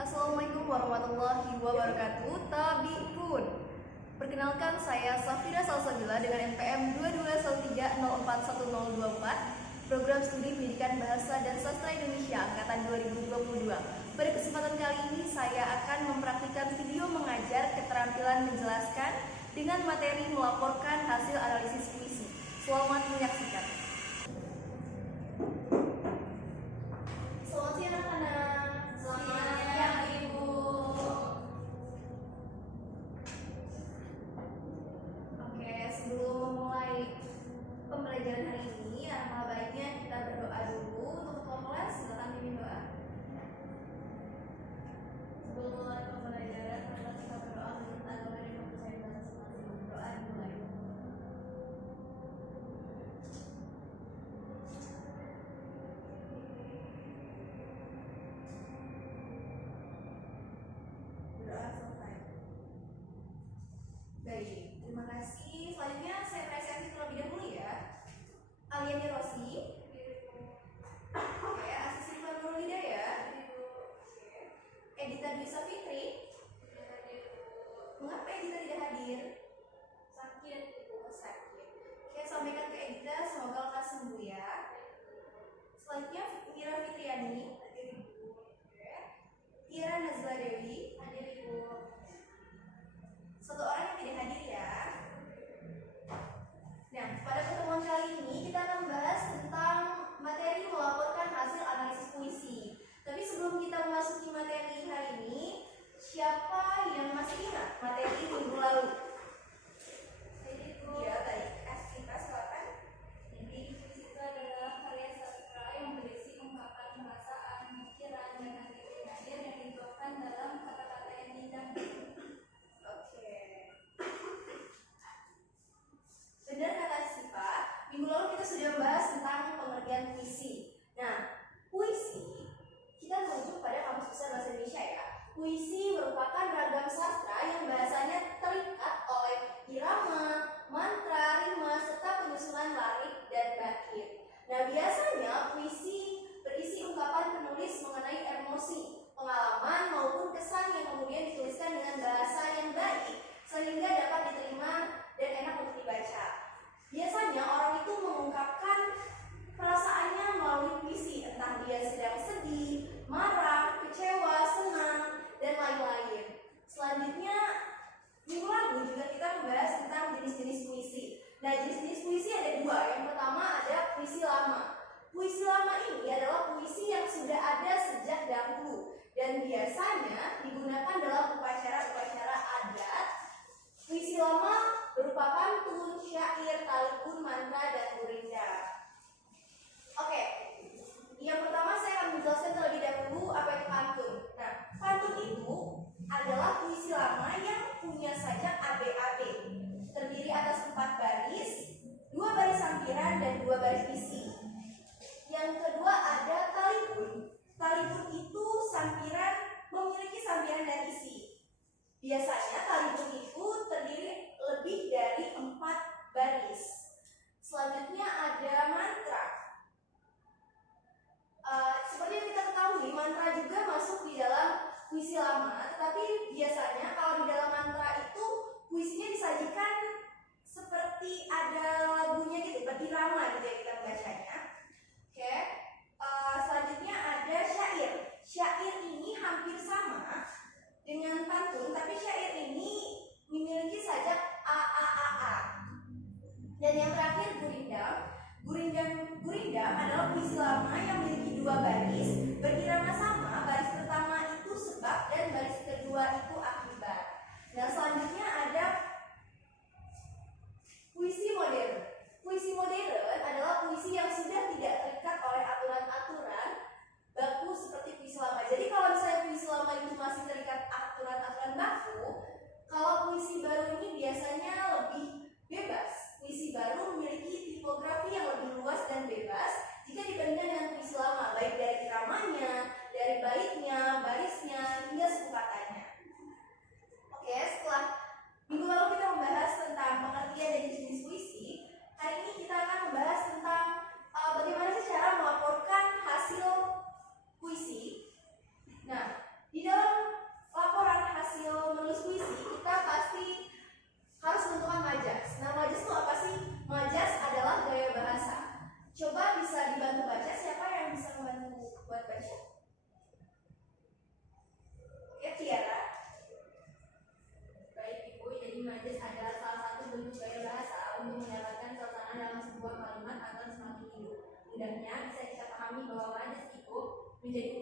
Assalamualaikum warahmatullahi wabarakatuh. Tabi'un. Perkenalkan, saya Safira Salsabila dengan NPM 2213041024, Program Studi Pendidikan Bahasa dan Sastra Indonesia Angkatan 2022. Pada kesempatan kali ini saya akan mempraktikkan video mengajar keterampilan menjelaskan dengan materi melaporkan hasil analisis puisi. Selamat menyaksikan. Selamat siang anak-anak. Selamat siang, Ibu. Oke, sebelum memulai pembelajaran hari ini, alangkah baiknya kita berdoa dulu. Untuk ketua kelas, silakan pimpin doa. Sebelum mulai pembelajaran, mari kita berdoa menurut agama dan kepercayaan masing-masing. Doa dimulai. Berdoa selesai. Baik, terima kasih. Selanjutnya saya apresiasi terlebih dahulu ya. Aliani Rosi. Oke, Asisi Nurul Hidayah. Oke. Edita Dwi Safitri. Mengapa Edita tidak hadir? Sakit, Ibu. Sakit. Oke, sampaikan ke Edita, semoga lekas sembuh ya. Selanjutnya Mira Fitriani. Oke. Ira Nazla Dewi. Hadir, Ibu. Satu orang yang tidak hadir ya. Nah, pada pertemuan kali ini kita akan membahas tentang materi melaporkan hasil analisis puisi. Tapi sebelum kita memasuki materi hari ini, siapa yang masih ingat materi minggu lalu? Jadi, Ibu. Iya, baik. Kita silakan. Jadi, puisi itu adalah karya sastra yang berisi ungkapan perasaan, pikiran, dan nadir yang dituangkan dalam kata-kata yang indah. Oke. Benar kata Siva, minggu lalu kita sudah membahas tentang pengertian puisi. Nah, puisi kita merujuk pada Kamus Besar Bahasa Indonesia ya. Puisi merupakan ragam sastra yang bahasanya terikat oleh irama, mantra, rima, serta penyusunan larik dan bait. Nah, biasanya puisi berisi ungkapan penulis mengenai emosi, pengalaman maupun kesan yang kemudian dituliskan dengan bahasa yang baik sehingga dapat diterima dan enak untuk dibaca. Biasanya orang itu mengungkapkan perasaannya melalui puisi, entah dia sedang sedih, marah, kecewa, senang, dan lain-lain. Selanjutnya, minggu lalu juga kita membahas tentang jenis-jenis puisi. Nah, jenis-jenis puisi ada dua. Yang pertama ada puisi lama. Puisi lama ini adalah puisi yang sudah ada sejak dahulu dan biasanya digunakan dalam upacara-upacara adat. Puisi lama berupa pantun, syair, talipun, mantra, dan gurinda. Oke, yang pertama saya akan menjelaskan terlebih dahulu apa itu pantun. Nah, pantun itu adalah puisi lama yang punya sajak ABAB, terdiri atas 4 baris, 2 baris sampiran, dan 2 baris isi. Yang kedua ada talipun. Talipun itu sampiran, memiliki sampiran dan isi. Biasanya talipun itu terdiri lebih dari 4 baris. Selanjutnya ada mantra. Seperti yang kita ketahui, mantra juga masuk di dalam puisi lama. Tetapi biasanya kalau di dalam mantra itu puisinya disajikan seperti ada lagunya gitu, berirama gitu ya kita membacanya. Oke. Selanjutnya ada syair. Syair ini hampir sama dengan pantun, tapi syair ini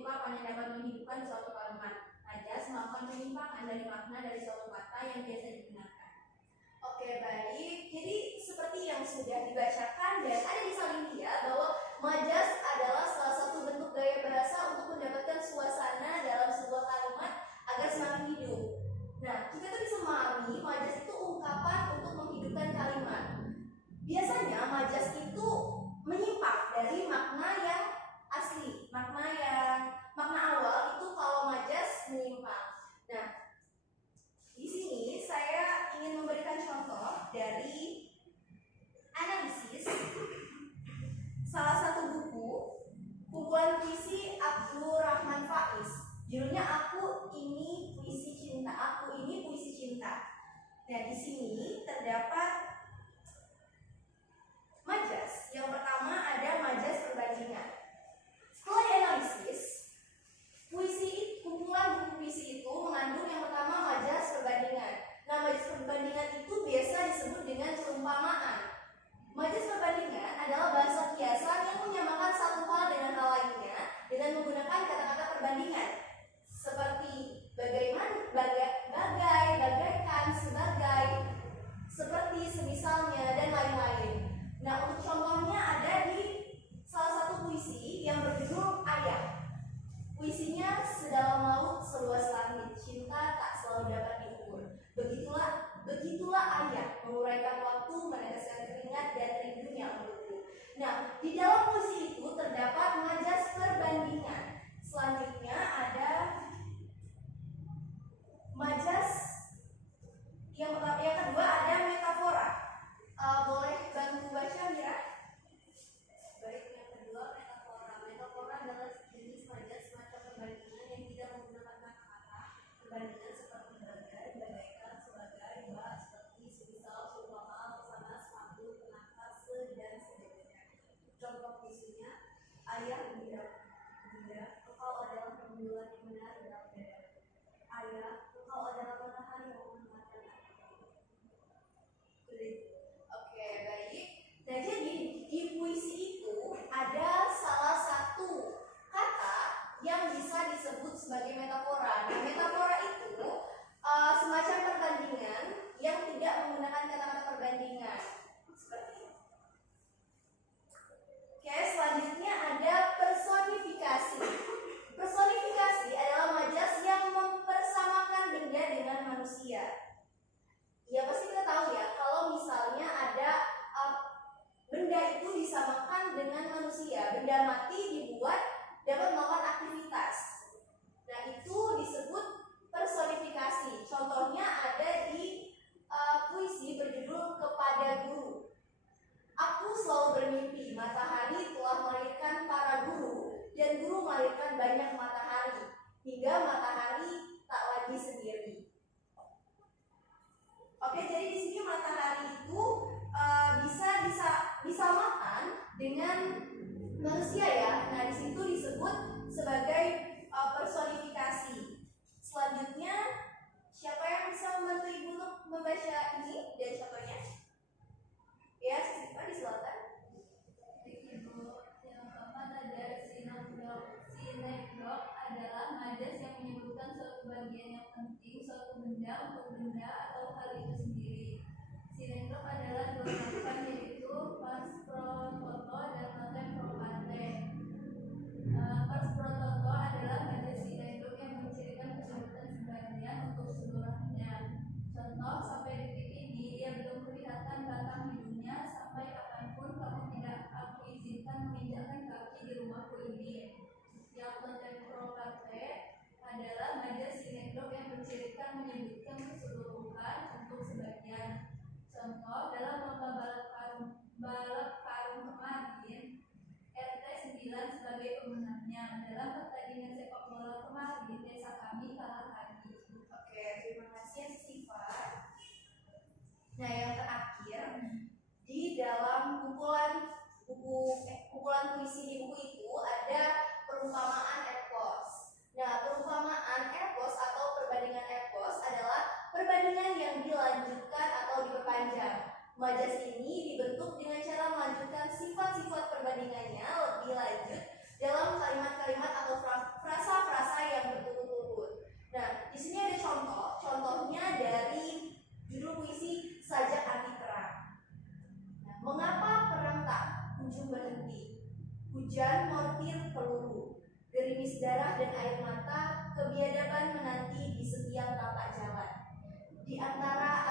ungkapan yang dapat menghidupkan suatu kalimat. Majas melakukan penyimpangan dari makna dari suatu kata yang biasa digunakan. Oke, baik. Jadi seperti yang sudah dibacakan dan ada di samping dia bahwa majas adalah salah satu bentuk gaya bahasa untuk mendapatkan suasana dalam sebuah kalimat agar semakin hidup. Nah, kita tuh bisa memahami majas itu ungkapan untuk menghidupkan kalimat. Biasanya majas itu menyimpang dari makna yang asli, makna awal itu kalau majas menyimpang. Nah, di sini saya ingin memberikan contoh dari analisis salah satu buku kumpulan puisi Abdul Rahman Faiz. Judulnya Aku Ini Puisi Cinta. Aku Ini Puisi Cinta. Nah, di sini terdapat majas. Yang pertama ada majas perbandingan. Setelah dianalisis, kumpulan buku puisi itu mengandung yang pertama majas perbandingan. Nah, majas perbandingan itu biasa disebut dengan perumpamaan. Majas perbandingan adalah bahasa kiasan yang menyamakan satu hal dengan hal lainnya dengan menggunakan kata-kata perbandingan seperti bagaimana, bagaikan, sebagai, seperti, semisalnya, dan lain-lain. Nah, untuk contohnya ada di salah satu puisi yang berjudul Ayah. Puisinya sedalam laut seluas langit, cinta tak selalu dapat diukur. Begitulah ayah, menguraikan waktu, meneteskan keringat dan rindunya untukku. Nah, di dalam puisi itu terdapat majas perbandingan. Selanjutnya ada majas yang kedua ada metafora. Boleh bantu baca, Mira? Baik, yang kedua metafora. Metafora adalah jenis majas semacam perbandingan yang tidak menggunakan kata-kata. Perbandingan seperti bagaikan, sebagai, seperti, semisal, seumpama, bersama, sepatu, penangkas, dan sebagainya. Contoh puisinya, ayah, bunda, engkau adalah rembulan yang benar dalam dada. Ayah, engkau adalah matahari yang menghangatkan hati. Oke, baik. Nah, jadi di puisi itu ada salah satu kata yang bisa disebut sebagai metafora. Nah, metafora itu semacam perbandingan yang tidak menggunakan kata-kata perbandingan. Seperti ini. Oke, selanjutnya ada personifikasi. Personifikasi adalah majas yang mempersamakan benda dengan manusia. Ya, pasti kita tahu ya, kalau misalnya ada benda itu disamakan dengan manusia, benda mati dibuat dapat melakukan aktivitas. Nah, itu disebut personifikasi. Contohnya ada di puisi berjudul Kepada Guru. Aku selalu bermimpi, matahari telah melahirkan para guru, dan guru melahirkan banyak matahari, hingga matahari tak lagi sendiri. Oke, jadi di sini matahari itu bisa disamakan dengan manusia ya. Nah, di situ disebut sebagai personifikasi. Selanjutnya, siapa yang bisa membantu Ibu untuk membaca ini dan contohnya? Ya, Siva disilakan. Ibu, yang keempat ada sinekdok. Sinekdok adalah majas yang menyebutkan suatu bagian yang penting, suatu benda untuk benda atau hal itu sendiri. Sinekdok adalah dua macam, yaitu pars pro toto dan noten pro kate. Pars pro toto adalah majas sinekdok yang mencirikan penyebutan sebagian untuk seluruhnya. Contoh, sampai detik ini dia belum kelihatan batang hidungnya, sampai kapanpun kamu tidak aku izinkan menginjakkan kaki di rumahku ini. Yang noten pro kate adalah majas sinekdok yang mencirikan menyebutkan keseluruhan untuk sebagian. Contoh, dalam lomba balap karung kemarin, RT 9 sebagai pemenangnya. Dalam pertandingan sepak bola kemarin, desa kami kalah lagi. Oke, terima kasih Siva. Nah, yang terakhir di dalam kumpulan puisi di buku itu ada perumpamaan epos. Nah, perumpamaan epos atau perbandingan epos adalah perbandingan yang dilanjutkan atau diperpanjang. Majas ini dibentuk dengan cara melanjutkan sifat-sifat perbandingannya lebih lanjut dalam kalimat-kalimat atau frasa di antara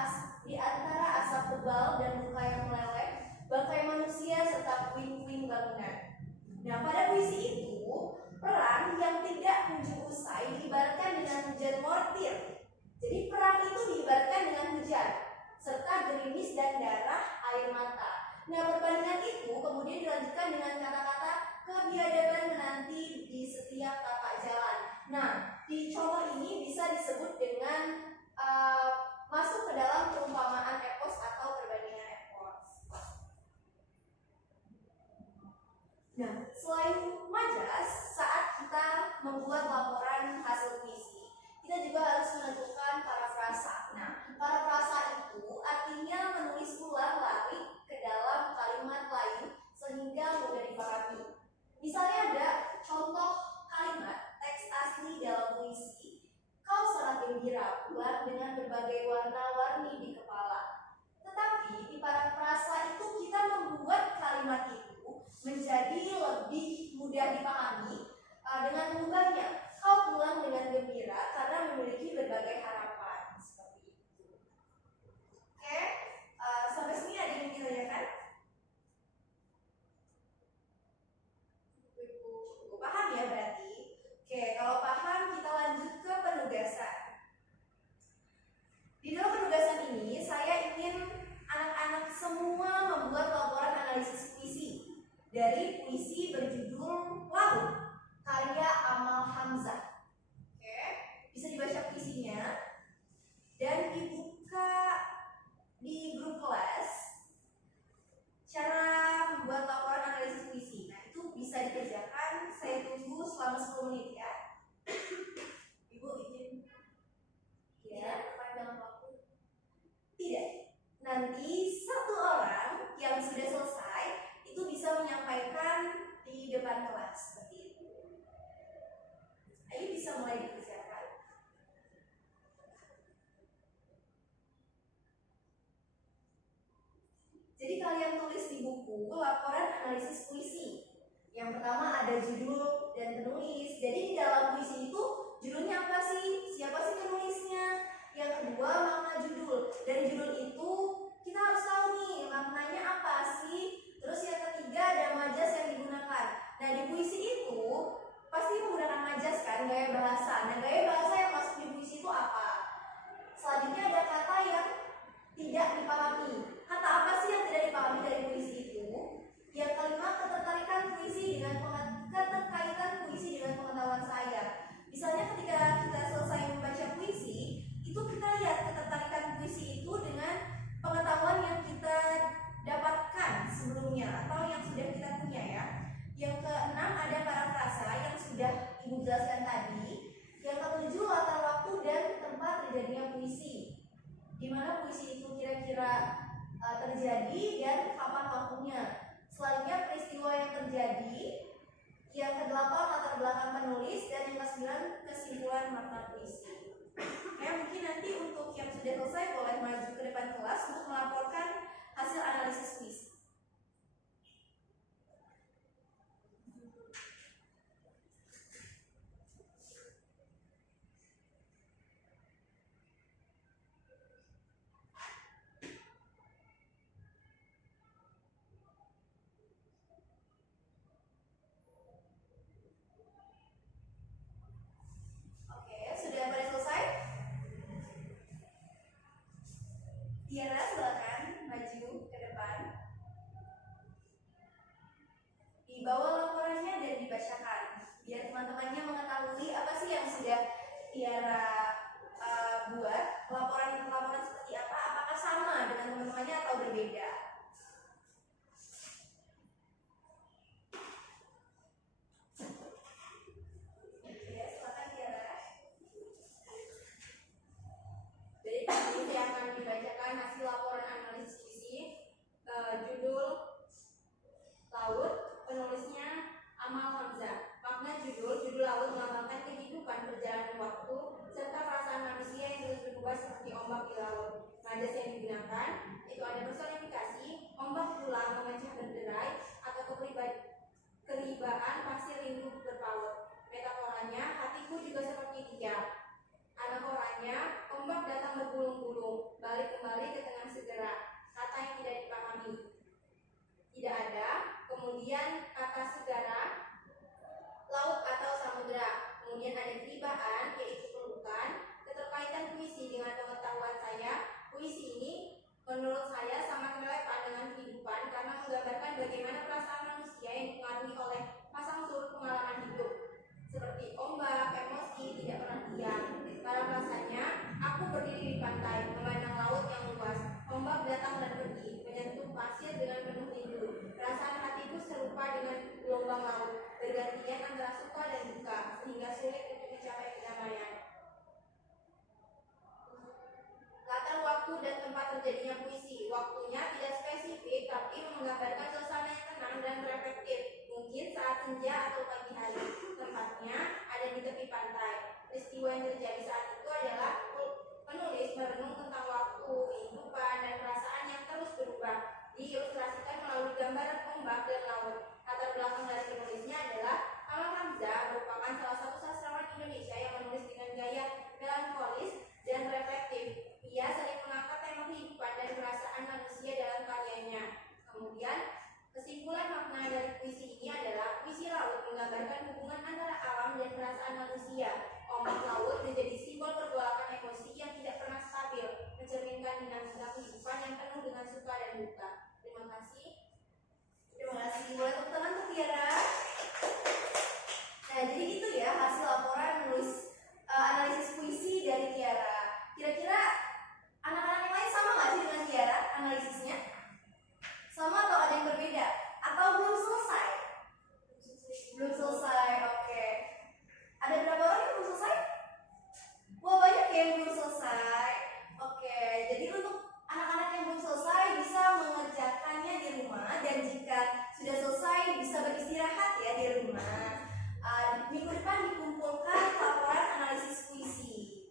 asap tebal dan luka yang meleleh, bangkai manusia serta puing-puing bangunan. Nah, pada puisi itu, perang yang tidak kunjung usai diibaratkan dengan hujan mortir. Jadi perang itu diibaratkan dengan hujan, serta gerimis dan darah air mata. Nah, perbandingan itu kemudian dilanjutkan dengan kata-kata kebiadaban menanti di setiap tapak jalan. Nah, di contoh ini bisa disebut dengan masuk ke dalam perumpamaan epos atau perbandingan epos. Nah, selain majas, saat kita membuat laporan hasil puisi, kita juga harus menentukan parafrasa. Nah, parafrasa itu artinya menulis ulang lari ke dalam kalimat lain sehingga mudah dipahami. Misalnya ada contoh kalimat teks asli dalam puisi, kau sangat gembira pulang dengan berbagai warna-warni di kepala. Tetapi di parafrasa itu kita membuat kalimat itu menjadi lebih mudah dipahami dengan mengubahnya, kau pulang dengan gembira karena memiliki berbagai harapan. Seperti itu. Oke, sampai sini ada yang ditanyakan? Ibu paham ya berarti? Oke, kalau paham kita lanjut ke penugasan. Di dalam penugasan ini saya ingin anak-anak semua membuat laporan analisis puisi dari puisi berjudul Laut karya Amal Hamzah. Oke, bisa dibaca puisinya dan dibuka di grup kelas cara membuat laporan analisis puisi. Nah, itu bisa dikerjakan. Saya tunggu selama 10 menit ya. Ibu izin. Ya, dalam waktu. Tidak. Nanti satu orang yang sudah selesai itu bisa menyampaikan di depan kelas seperti itu. Ayo bisa mulai dikerjakan. Jadi kalian tulis di buku laporan analisis puisi. Yang pertama ada judul dan penulis. Jadi di dalam puisi itu judulnya apa sih? Siapa sih penulisnya? Yang kedua makna judul. Dari judul itu kita harus tahu nih maknanya apa sih. Terus yang ketiga ada majas yang digunakan. Nah, di puisi itu pasti menggunakan majas kan, gaya bahasa. Nah, gaya bahasa yang masuk di puisi itu apa? Selanjutnya ada kata yang tidak dipahami. Kata apa sih yang tidak dipahami dari puisi itu? Yang kelima, keterkaitan puisi dengan pengetahuan saya. Misalnya ketika kita selesai membaca puisi, itu kita lihat ketertarikan puisi itu dengan pengetahuan yang kita dapatkan sebelumnya atau yang sudah kita punya ya. Yang keenam ada parafrasa yang sudah Ibu jelaskan tadi. Yang ketujuh latar waktu dan tempat terjadinya puisi. Di mana puisi itu kira-kira terjadi dan kapan waktunya. Selanjutnya peristiwa yang terjadi. Yang kedelapan latar belakang penulis dan yang kesembilan kesimpulan makna puisi. Ya, mungkin nanti untuk yang sudah selesai boleh maju ke depan kelas untuk melaporkan hasil analisis puisi. Tiara, silakan maju ke depan. Dibawa laporannya dan dibacakan biar teman-temannya mengetahui apa sih yang sudah Tiara buat. Laporan seperti apa? Apakah sama dengan teman-temannya atau berbeda? Ya, silakan Tiara. Jadi ini akan dibacakan hasil laporan analisis puisi. Judul Laut, penulisnya Amal Hamzah. Makna judul laut melambangkan kehidupan perjalanan waktu serta perasaan manusia yang terus berubah seperti ombak di laut. Majas yang digunakan itu ada personifikasi, ombak pulang memecah berderai atau keribaan pasir rindu berpaut. Metaforanya, hatiku juga seperti dia. Anaforanya, ombak datang bergulung-gulung. mengarsir dengan penuh rindu. Perasaan hatiku serupa dengan gelombang laut, bergantian antara suka dan duka, sehingga sulit untuk mencapai kedamaian. Latar waktu dan tempat terjadinya puisi. Waktunya tidak spesifik, tapi menggambarkan suasana yang tenang dan reflektif. Mungkin saat senja atau pagi hari. Tempatnya ada di tepi pantai. Peristiwa yang terjadi saat itu adalah penulis merenung tentang waktu, kehidupan, dan perasaan yang terus berubah. Diilustrasikan melalui gambaran ombak dan laut. Latar belakang dari penulisnya adalah Ahmad Hamzah, merupakan salah satu sastrawan Indonesia yang menulis dengan gaya melankolis dan reflektif. Ia sering mengangkat tema kehidupan dan perasaan manusia dalam karyanya. Kemudian, kesimpulan makna dari puisi ini adalah puisi laut menggambarkan hubungan antara alam dan perasaan manusia. Ombak laut menjadi simbol pergolakan emosi yang tidak pernah stabil, mencerminkan dinamika kehidupan yang penuh dengan suka dan duka. Terima kasih. Terima kasih. Boleh tepuk tangan untuk Tiara. Nah, jadi itu ya hasil laporan menulis analisis puisi dari Tiara. Kira-kira anak-anak yang lain sama nggak sih dengan Tiara analisisnya? Sama atau ada yang berbeda? Atau belum selesai? Belum selesai, oke. Ada berapa orang yang belum selesai? Wah, banyak ya yang belum selesai. Oke, jadi untuk anak-anak yang belum selesai bisa mengerjakannya di rumah, dan jika sudah selesai bisa beristirahat ya di rumah. Minggu depan dikumpulkan laporan analisis puisi.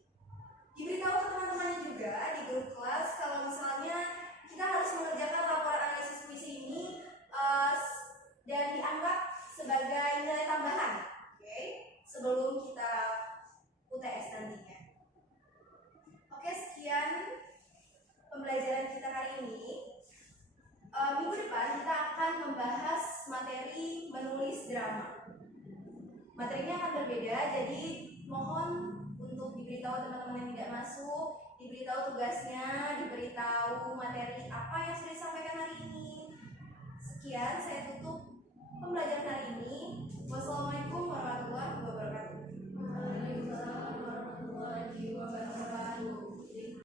Diberitahu ke teman-temannya juga di grup kelas kalau misalnya kita harus mengerjakan laporan analisis puisi ini dan dianggap sebagai nilai tambahan, oke, sebelum kita UTS nantinya. Oke, sekian pembelajaran kita hari ini. Minggu depan kita akan membahas materi menulis drama. Materinya akan berbeda, jadi mohon untuk diberitahu teman-teman yang tidak masuk, diberitahu tugasnya, diberitahu materi apa yang sudah disampaikan hari ini. Sekian.